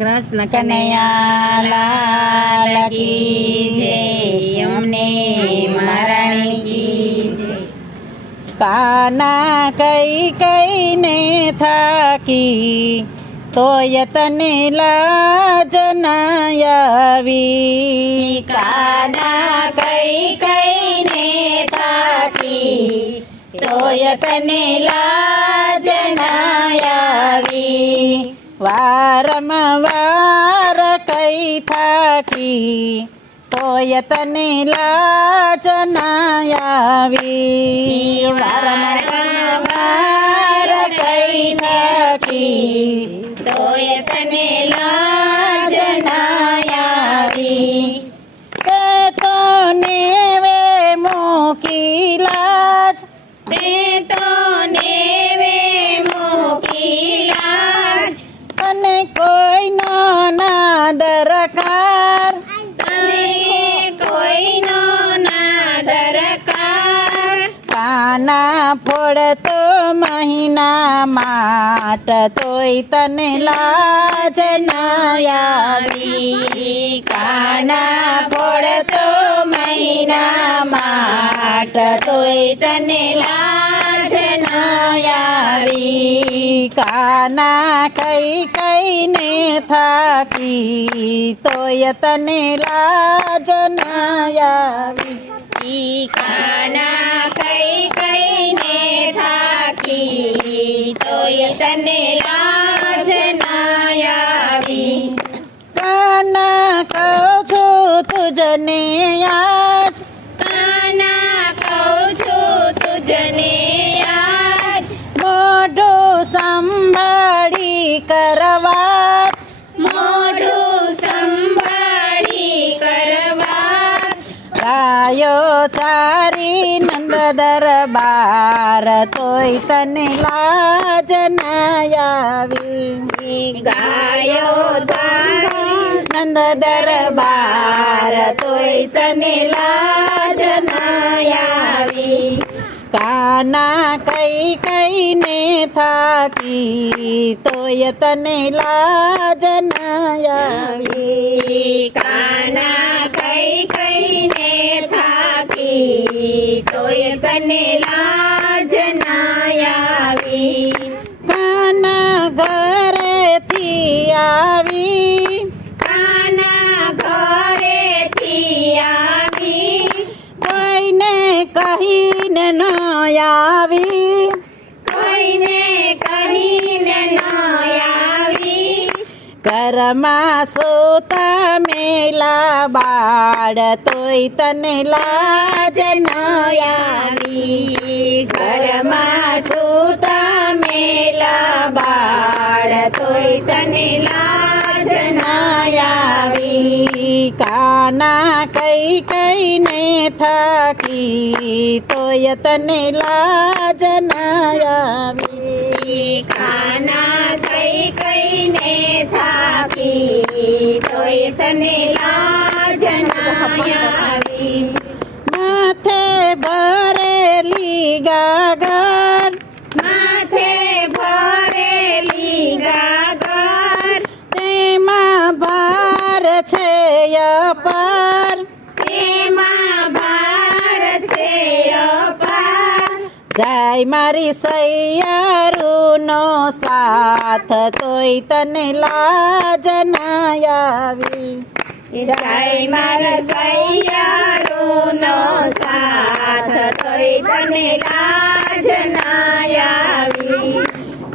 કૃષ્ણ કનૈયા લાલ કી જય, અમને મહારાણી કી જય. કાના કઈ કઈને થાકી તોય તને લાજ ના આવી. કાના કઈ કઈને થાકી તોય તને લાજ ના આવી. વારંવાર કઈ થાકી તોય તને લાજ ના આવી. વારંવાર કઈ થાકી તોય તને લાજ ના આવી. તે તો નેવે મૂકી લાજ, તે તો નેવે મૂકી લાજ, અને કોઈનો ના દરકાર. તને કોઈનો ના દરકાર. કાના ફોડતો મહિના માટ તોય તને લાજ ના આવી. કાના ફોડતો મહિના માટ તોય તને લાજ ના આવી. કાના કઈ કઈને થાકી તોય તને લાજ ના આવી. કાના કઈ કઈને થાકી તોય તને લાજ ના આવી. કાના કહું છું તુજને આજ, કાના કહું છું તુજને આજ, મોઢું સંભાળી કરવા. મોઢું સંભાળી કરવા. ગાયો ચારી નંદ દરબાર તોય તને લાજ ના આવી. ગાયો સારી નંદ દરબાર તોય તને લાજ ના આવી. કાના કઈ કઈને થાકી તોય તને લાજ ના આવી. કાના કઈ કઈને થાકી તોય તને લાજ ના આવી. કાના ઘરેથી આવી, કાના ઘરેથી આવી, કોઈને કહીને ન આવી. કોઈને કહીને ન આવી. ઘરમાં સોતા મેલા બાળ તોય તને લાજ ન આવી. ઘરમાં સૂતા મેલા બાળ તોય તને લાજ ના આવી. કાના કઈ કઈને થાકી તોય તને લાજ ના આવી. કાના કઈ કઈને થાકી તોય તને લાજ ના આવી. માથે ભરેલી ગાગર, માથે ભરેલી ગાગર, તેમાં ભાર છે અપાર. તેમાં ભાર છે અપાર. જાય મારી સૈયારુનો સાથ તોય તને લાજ ના આવી. જય મારા સૈયારોનો સાથ તોય તને લાજ ના આવી.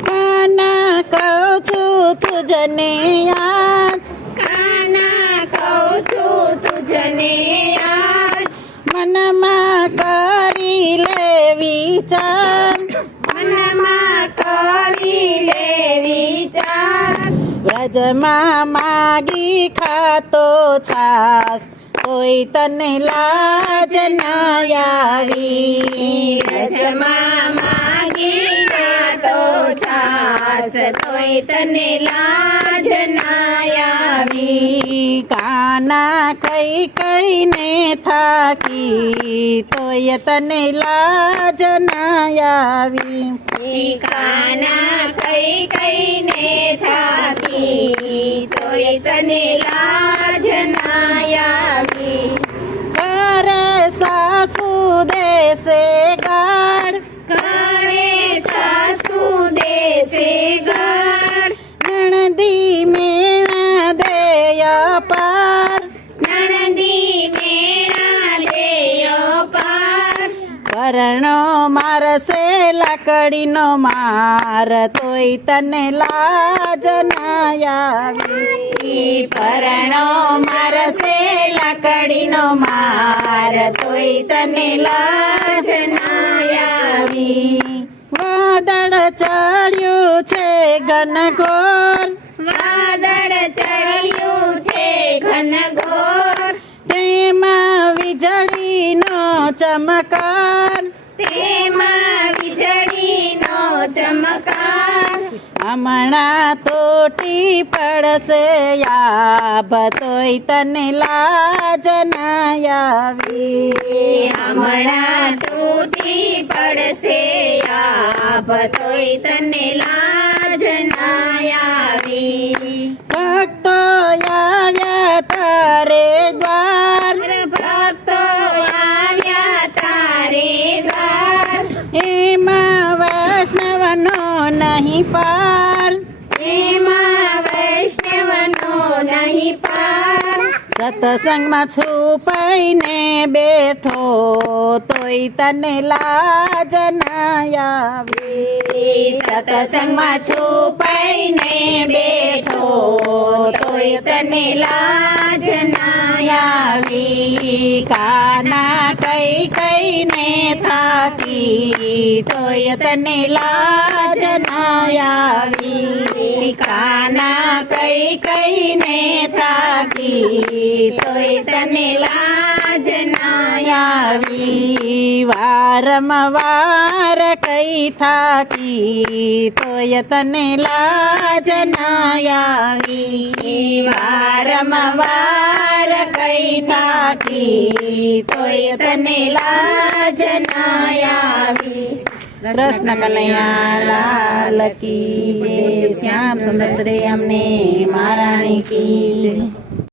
કાના કહું છું તુજને આજ, કાના કહું છું તુજને આજ, મનમાં કરી લે વિચાર. મનમાં કરી લે વિચાર. વ્રજમાં માગી ખાતો છાસ તોય તને લાજ ના આવી. વ્રજમાં માગી ખાતો છાસ તોય તને લાજ ના આવી. કાના કાના કઈ કઈને થાકી તોય તને લાજ ના આવી કાના કઈ કઈને થાકી તોય તને લાજ ના આવી કરે સાસુ દેશે ગાળ કરે સાસુ દેશે ગાળ નણદી મેણા દેય પાર નણંદી મેણા દેયો પાર પરણો મારશે લાકડીનો માર તોય તને લાજ ના આવી પરણો મારશે લાકડીનો માર તોય તને લાજ ના આવી વાદળ ચડ્યું છે ઘનઘોર વાદળ ચડ્યું છે ઘનઘોર તેમાં વીજળીનો ચમકાર તેમાં વીજળીનો ચમકાર હમણાં તૂટી પડશે આભ તોય તને લાજ ના આવી હમણાં તૂટી પડશે આભ તોય તને લાજ ના આવી ભક્તો આવ્યા તારે દ્વાર ભક્તો આવ્યા તારે દ્વાર એમાં વૈષ્ણવનો નહીં પાર એમાં વૈષ્ણવનો નહીં પાર સત્સંગમાં છુપાઈને બેઠો તોય તને લાજ ના આવી સત્સંગમાં છુપાઈને બેઠો તોય તને લાજ ના આવી કાના કઈ કઈને થાકી તોય તને લાજ ના આવી કાના કઈ કઈને થાકી તોય તને લાજ ના આવી વારંવાર કઈ થાકી તોય તને લાજ ના આવી વારંવાર કઈ થાકી તોય તને લાજ ના આવી કૃષ્ણ કનૈયા લાલ કી જય શ્યામ સુંદર શ્રી અમને મહારાણી કી જય